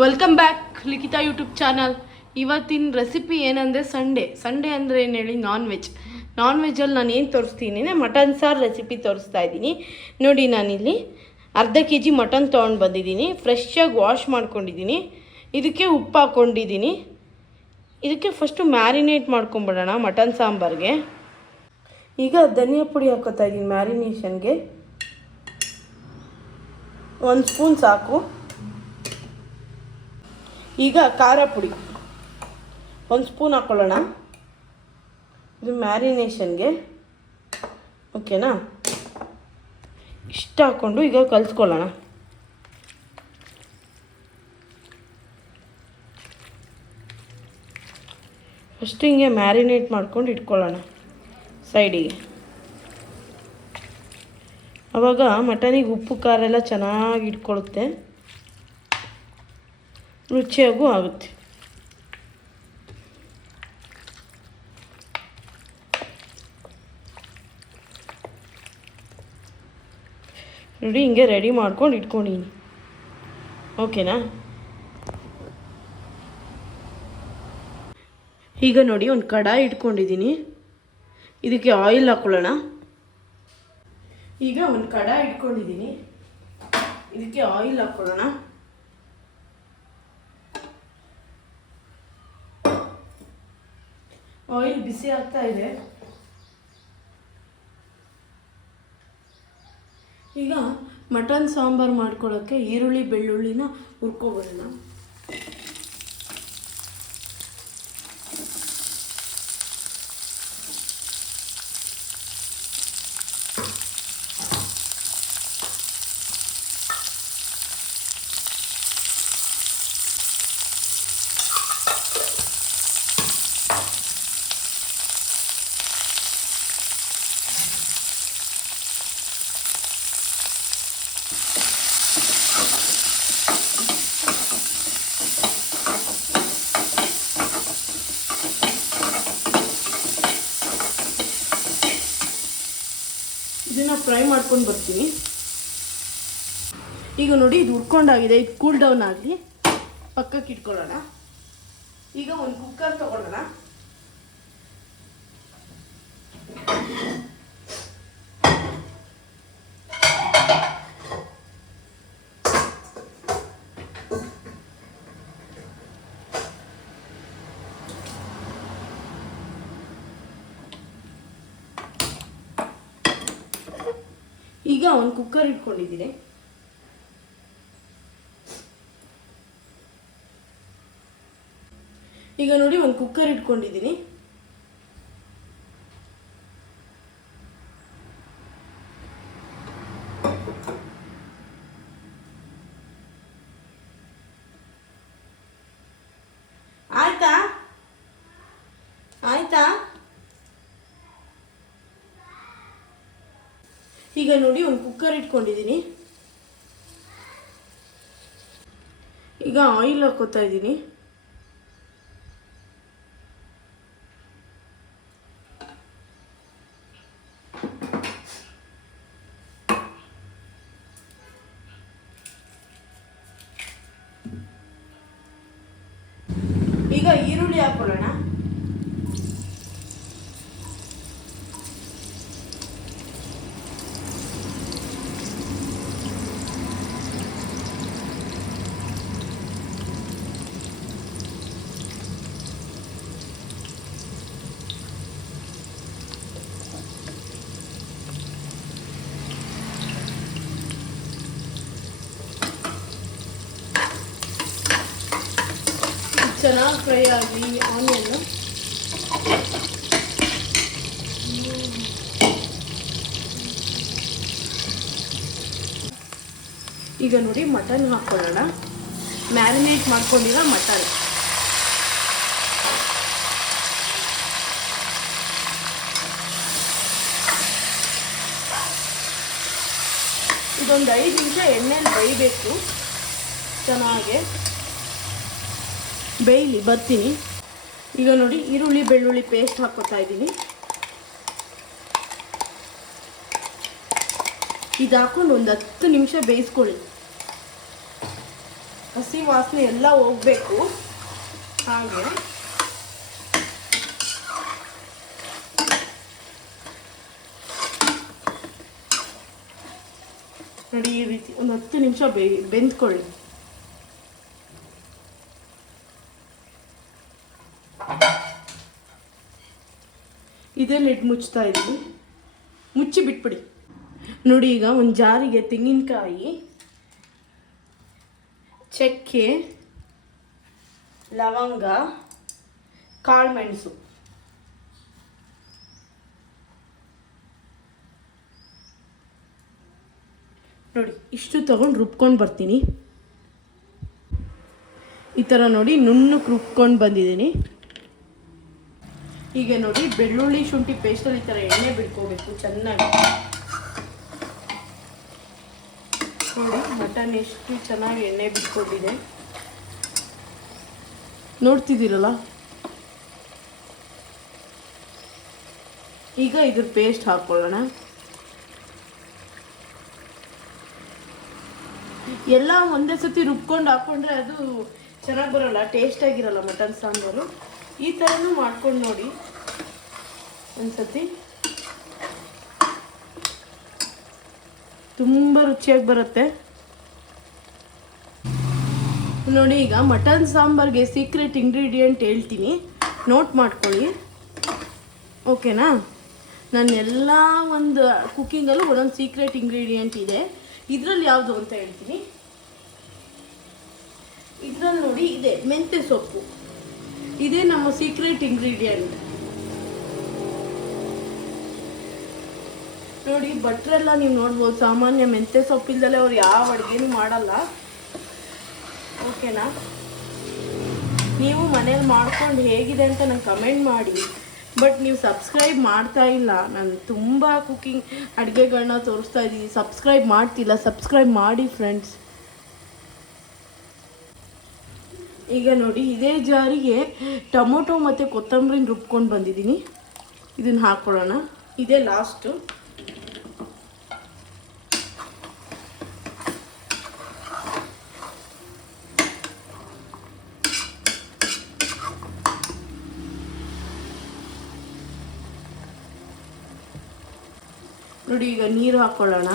Welcome back Likhitha YouTube channel. ಇವತ್ತಿನ recipe ಏನಂದರೆ Sunday ಅಂದರೆ ಏನು ಹೇಳಿ, ನಾನ್ ವೆಜ್ಜಲ್ಲಿ ನಾನು ಏನು ತೋರಿಸ್ತೀನಿ, ಮಟನ್ ಸಾರು ರೆಸಿಪಿ ತೋರಿಸ್ತಾ ಇದ್ದೀನಿ. ನೋಡಿ, ನಾನಿಲ್ಲಿ ಅರ್ಧ kg ಮಟನ್ ತೊಗೊಂಡು ಬಂದಿದ್ದೀನಿ. ಫ್ರೆಶ್ಶಾಗಿ ವಾಶ್ ಮಾಡ್ಕೊಂಡಿದ್ದೀನಿ. ಇದಕ್ಕೆ ಉಪ್ಪು ಹಾಕ್ಕೊಂಡಿದ್ದೀನಿ. ಇದಕ್ಕೆ ಫಸ್ಟು ಮ್ಯಾರಿನೇಟ್ ಮಾಡ್ಕೊಂಬಿಡೋಣ ಮಟನ್ ಸಾಂಬಾರಿಗೆ. ಈಗ ಧನಿಯಾ ಪುಡಿ ಹಾಕೋತಾ ಇದ್ದೀನಿ ಮ್ಯಾರಿನೇಷನ್ಗೆ. 1 ಸ್ಪೂನ್ ಸಾಕು. ಈಗ ಖಾರ ಪುಡಿ 1 ಸ್ಪೂನ್ ಹಾಕ್ಕೊಳ್ಳೋಣ, ಇದು ಮ್ಯಾರಿನೇಷನ್ಗೆ. ಓಕೆನಾ? ಇಷ್ಟು ಹಾಕ್ಕೊಂಡು ಈಗ ಕಲಿಸ್ಕೊಳ್ಳೋಣ. ಫಸ್ಟು ಹಿಂಗೆ ಮ್ಯಾರಿನೇಟ್ ಮಾಡ್ಕೊಂಡು ಇಟ್ಕೊಳ್ಳೋಣ ಸೈಡಿಗೆ. ಆವಾಗ ಮಟನಿಗೆ ಉಪ್ಪು ಖಾರ ಎಲ್ಲ ಚೆನ್ನಾಗಿ ಇಟ್ಕೊಳ್ಳುತ್ತೆ, ರುಚಿಯಾಗೂ ಆಗುತ್ತೆ. ನೋಡಿ, ಹಿಂಗೆ ರೆಡಿ ಮಾಡ್ಕೊಂಡು ಇಟ್ಕೊಂಡಿನಿ. ಓಕೆನಾ? ಈಗ ನೋಡಿ, ಒಂದು ಕಡಾಯಿ ಇಟ್ಕೊಂಡಿದ್ದೀನಿ. ಇದಕ್ಕೆ ಆಯಿಲ್ ಹಾಕ್ಕೊಳ್ಳೋಣ. ಈಗ ಒಂದು ಕಡಾಯಿ ಇಟ್ಕೊಂಡಿದ್ದೀನಿ, ಇದಕ್ಕೆ ಆಯಿಲ್ ಹಾಕ್ಕೊಳ್ಳೋಣ. ಆಯಿಲ್ ಬಿಸಿ ಆಗ್ತಾ ಇದೆ. ಈಗ ಮಟನ್ ಸಾಂಬಾರು ಮಾಡ್ಕೊಳ್ಳೋಕ್ಕೆ ಈರುಳ್ಳಿ ಬೆಳ್ಳುಳ್ಳಿನ ಹುರ್ಕೊಬಿಡೋಣ. ಇದನ್ನು ಫ್ರೈ ಮಾಡ್ಕೊಂಡು ಬರ್ತೀನಿ. ಈಗ ನೋಡಿ, ಇದು ಹುರ್ಕೊಂಡಾಗಿದೆ. ಇದು ಕೂಲ್ ಡೌನ್ ಆಗಲಿ, ಪಕ್ಕಕ್ಕೆ ಇಟ್ಕೊಳ್ಳೋಣ. ಈಗ ಒಂದು ಕುಕ್ಕರ್ ತಗೊಳ್ಳೋಣ. ಈಗ ಒಂದು ಕುಕ್ಕರ್ ಇಟ್ಕೊಂಡಿದ್ದೀನಿ. ಈಗ ನೋಡಿ, ಒಂದು ಕುಕ್ಕರ್ ಇಟ್ಕೊಂಡಿದ್ದೀನಿ. ಆಯ್ತಾ ಆಯ್ತಾ ಈಗ ನೋಡಿ, ಒಂದು ಕುಕ್ಕರ್ ಇಟ್ಕೊಂಡಿದ್ದೀನಿ. ಈಗ ಆಯಿಲ್ ಹಾಕೋತಾ ಇದ್ದೀನಿ. ಈಗ ಈರುಳ್ಳಿ ಹಾಕೊಳ್ಳೋಣ. ಚೆನ್ನಾಗಿ ಫ್ರೈ ಆಗಲಿ ಆನಿಯನ್. ಈಗ ನೋಡಿ, ಮಟನ್ ಹಾಕ್ಕೊಳ್ಳೋಣ. ಮ್ಯಾರಿನೇಟ್ ಮಾಡ್ಕೊಂಡಿರೋ ಮಟನ್. ಇದೊಂದು 5 ನಿಮಿಷ ಎಣ್ಣೆಲಿ ಬೇಯಬೇಕು. ಚೆನ್ನಾಗಿ ಬೇಯಲಿ, ಬರ್ತೀನಿ. ಈಗ ನೋಡಿ, ಈರುಳ್ಳಿ ಬೆಳ್ಳುಳ್ಳಿ ಪೇಸ್ಟ್ ಹಾಕ್ಕೊತಾ ಇದ್ದೀನಿ. ಇದು ಹಾಕೊಂಡು ಒಂದು 10 ನಿಮಿಷ ಬೇಯಿಸ್ಕೊಳ್ಳಿ. ಹಸಿ ವಾಸನೆ ಎಲ್ಲ ಹೋಗಬೇಕು. ಹಾಗೆ ನೋಡಿ ಈ ರೀತಿ ಒಂದು 10 ನಿಮಿಷ ಬೆಂದ್ಕೊಳ್ಳಿ. ಇದೇ ಲಿಡ್ ಮುಚ್ತಾ ಇದ್ದೀನಿ, ಮುಚ್ಚಿ ಬಿಟ್ಬಿಡಿ. ನೋಡಿ ಈಗ ಒಂದು ಜಾರಿಗೆ ತೆಂಗಿನಕಾಯಿ, ಚಕ್ಕೆ, ಲವಂಗ, ಕಾಳುಮೆಣಸು, ನೋಡಿ ಇಷ್ಟು ತಗೊಂಡು ರುಬ್ಕೊಂಡು ಬರ್ತೀನಿ. ಈ ಥರ ನೋಡಿ ನುಣ್ಣಕ್ಕೆ ರುಬ್ಕೊಂಡು ಬಂದಿದ್ದೀನಿ. ಈಗ ನೋಡಿ ಬೆಳ್ಳುಳ್ಳಿ ಶುಂಠಿ ಪೇಸ್ಟಲ್ಲಿ ಈ ಥರ ಎಣ್ಣೆ ಬಿಡ್ಕೋಬೇಕು ಚೆನ್ನಾಗಿ. ನೋಡಿ ಮಟನ್ ಎಷ್ಟು ಚೆನ್ನಾಗಿ ಎಣ್ಣೆ ಬಿಟ್ಕೊಂಡಿದೆ ನೋಡ್ತಿದ್ದೀರಲ್ಲ. ಈಗ ಇದ್ರ ಪೇಸ್ಟ್ ಹಾಕೊಳ್ಳೋಣ. ಎಲ್ಲ ಒಂದೇ ಸತಿ ರುಬ್ಕೊಂಡು ಹಾಕ್ಕೊಂಡ್ರೆ ಅದು ಚೆನ್ನಾಗಿ ಬರೋಲ್ಲ, ಟೇಸ್ಟಾಗಿರಲ್ಲ ಮಟನ್ ಸಾಂಬಾರು. ಈ ಥರನೂ ಮಾಡ್ಕೊಂಡು ನೋಡಿ ಒಂದ್ಸತಿ, ತುಂಬ ರುಚಿಯಾಗಿ ಬರುತ್ತೆ ನೋಡಿ. ಈಗ ಮಟನ್ ಸಾಂಬಾರ್ಗೆ ಸೀಕ್ರೆಟ್ ಇಂಗ್ರೀಡಿಯೆಂಟ್ ಹೇಳ್ತೀನಿ, ನೋಟ್ ಮಾಡ್ಕೊಳ್ಳಿ, ಓಕೆನಾ? ನಾನೆಲ್ಲ ಒಂದು ಕುಕ್ಕಿಂಗಲ್ಲೂ ಒಂದೊಂದು ಸೀಕ್ರೆಟ್ ಇಂಗ್ರೀಡಿಯೆಂಟ್ ಇದೆ. ಇದರಲ್ಲಿ ಯಾವುದು ಅಂತ ಹೇಳ್ತೀನಿ. ಇದರಲ್ಲಿ ನೋಡಿ ಇದೆ ಮೆಂತ್ಯ ಸೊಪ್ಪು, ಇದೇ ನಮ್ಮ ಸೀಕ್ರೆಟ್ ಇಂಗ್ರೀಡಿಯೆಂಟ್. ನೋಡಿ ಭಟ್ರೆಲ್ಲ ನೀವು ನೋಡ್ಬೋದು, ಸಾಮಾನ್ಯ ಮೆಂತ್ಯ ಸೊಪ್ಪಿಲ್ದಲೆ ಅವ್ರು ಯಾವ ಅಡುಗೆನೂ ಮಾಡಲ್ಲ, ಓಕೆನಾ? ನೀವು ಮನೇಲಿ ಮಾಡ್ಕೊಂಡು ಹೇಗಿದೆ ಅಂತ ನಂಗೆ ಕಮೆಂಟ್ ಮಾಡಿ. ಬಟ್ ನೀವು ಸಬ್ಸ್ಕ್ರೈಬ್ ಮಾಡ್ತಾ ಇಲ್ಲ. ನಾನು ತುಂಬ ಕುಕ್ಕಿಂಗ್ ಅಡುಗೆಗಳನ್ನ ತೋರಿಸ್ತಾ ಇದ್ದೀನಿ, ಸಬ್ಸ್ಕ್ರೈಬ್ ಮಾಡ್ತಿಲ್ಲ. ಸಬ್ಸ್ಕ್ರೈಬ್ ಮಾಡಿ ಫ್ರೆಂಡ್ಸ್. ಈಗ ನೋಡಿ ಇದೇ ಜಾರಿಗೆ ಟೊಮೊಟೊ ಮತ್ತು ಕೊತ್ತಂಬರಿನ ರುಬ್ಕೊಂಡು ಬಂದಿದ್ದೀನಿ. ಇದನ್ನು ಹಾಕ್ಕೊಳ್ಳೋಣ, ಇದೇ ಲಾಸ್ಟು. ನೋಡಿ ಈಗ ನೀರು ಹಾಕ್ಕೊಳ್ಳೋಣ.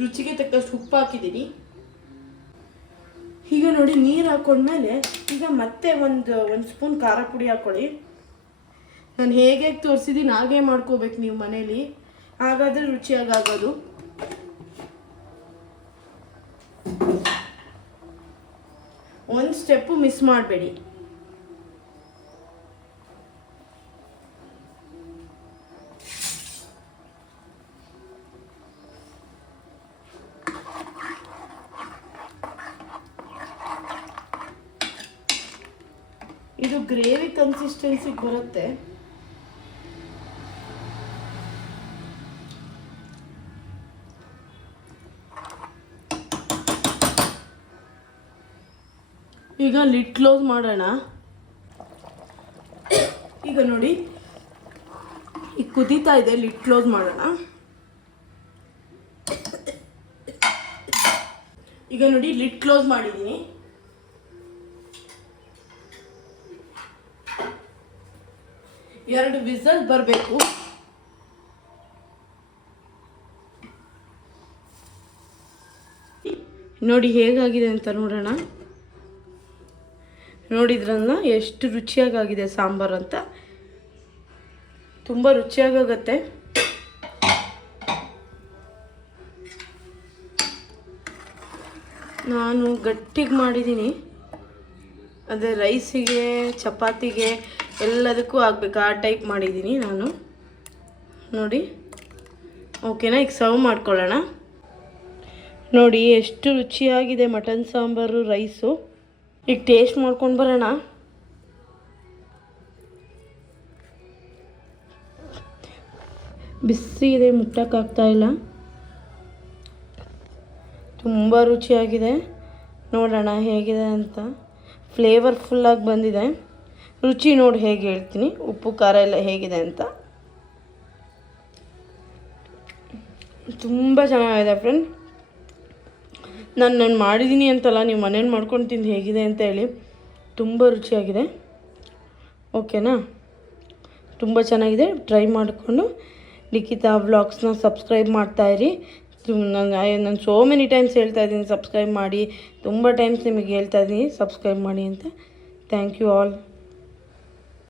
ರುಚಿಗೆ ತಕ್ಕಷ್ಟು ಉಪ್ಪು ಹಾಕಿದ್ದೀನಿ. ಈಗ ನೋಡಿ ನೀರು ಹಾಕೊಂಡ್ಮೇಲೆ ಈಗ ಮತ್ತೆ ಒಂದು ಸ್ಪೂನ್ ಖಾರ ಪುಡಿ ಹಾಕ್ಕೊಳ್ಳಿ. ನಾನು ಹೇಗೆ ತೋರಿಸಿದ್ದೀನಿ ಹಾಗೆ ಮಾಡ್ಕೋಬೇಕು ನೀವು ಮನೇಲಿ, ಹಾಗಾದರೆ ರುಚಿಯಾಗೋದು. ಒಂದು ಸ್ಟೆಪ್ಪು ಮಿಸ್ ಮಾಡಬೇಡಿ. ಇದು ಗ್ರೇವಿ ಕನ್ಸಿಸ್ಟೆನ್ಸಿಗೆ ಬರುತ್ತೆ. ಈಗ ಲಿಡ್ ಕ್ಲೋಸ್ ಮಾಡೋಣ. ಈಗ ನೋಡಿ ಈಗ ಕುದೀತಾ ಇದೆ, ಲಿಡ್ ಕ್ಲೋಸ್ ಮಾಡೋಣ. ಈಗ ನೋಡಿ ಲಿಡ್ ಕ್ಲೋಸ್ ಮಾಡಿದ್ದೀನಿ. ಎರಡು ವಿಸಲ್ ಬರಬೇಕು. ನೋಡಿ ಹೇಗಾಗಿದೆ ಅಂತ ನೋಡೋಣ. ನೋಡಿದ್ರಲ್ಲ ಎಷ್ಟು ರುಚಿಯಾಗಿದೆ ಸಾಂಬಾರು ಅಂತ. ತುಂಬ ರುಚಿಯಾಗುತ್ತೆ. ನಾನು ಗಟ್ಟಿಗೆ ಮಾಡಿದ್ದೀನಿ, ಅದೇ ರೈಸಿಗೆ ಚಪಾತಿಗೆ ಎಲ್ಲದಕ್ಕೂ ಆಗಬೇಕು ಆ ಟೈಪ್ ಮಾಡಿದ್ದೀನಿ ನಾನು. ನೋಡಿ ಓಕೆನಾ? ಈಗ ಸರ್ವ್ ಮಾಡ್ಕೊಳ್ಳೋಣ. ನೋಡಿ ಎಷ್ಟು ರುಚಿಯಾಗಿದೆ ಮಟನ್ ಸಾಂಬಾರು, ರೈಸು. ಈಗ ಟೇಸ್ಟ್ ಮಾಡ್ಕೊಂಡು ಬರೋಣ. ಬಿಸಿ ಇದೆ, ಮುಟ್ಟಕ್ಕಾಗ್ತಾ ಇಲ್ಲ. ತುಂಬ ರುಚಿಯಾಗಿದೆ. ನೋಡೋಣ ಹೇಗಿದೆ ಅಂತ. ಫ್ಲೇವರ್ಫುಲ್ಲಾಗಿ ಬಂದಿದೆ. ರುಚಿ ನೋಡಿ ಹೇಗೆ ಹೇಳ್ತೀನಿ, ಉಪ್ಪು ಖಾರ ಎಲ್ಲ ಹೇಗಿದೆ ಅಂತ. ತುಂಬ ಚೆನ್ನಾಗಿದೆ ಫ್ರೆಂಡ್. ನಾನು ಮಾಡಿದ್ದೀನಿ ಅಂತಲ್ಲ, ನೀವು ಮನೇಲಿ ಮಾಡ್ಕೊಂಡು ತಿಂದು ಹೇಗಿದೆ ಅಂತ ಹೇಳಿ. ತುಂಬ ರುಚಿಯಾಗಿದೆ. ಓಕೆನಾ? ತುಂಬ ಚೆನ್ನಾಗಿದೆ. ಟ್ರೈ ಮಾಡಿಕೊಂಡು ಲಿಖಿತಾ ವ್ಲಾಗ್ಸ್ನ ಸಬ್ಸ್ಕ್ರೈಬ್ ಮಾಡ್ತಾಯಿರಿ. ನಾನು ಸೋ ಮೆನಿ ಟೈಮ್ಸ್ ಹೇಳ್ತಾ ಇದ್ದೀನಿ ಸಬ್ಸ್ಕ್ರೈಬ್ ಮಾಡಿ. ತುಂಬ ಟೈಮ್ಸ್ ನಿಮಗೆ ಹೇಳ್ತಾ ಇದ್ದೀನಿ ಸಬ್ಸ್ಕ್ರೈಬ್ ಮಾಡಿ ಅಂತ. Thank you all.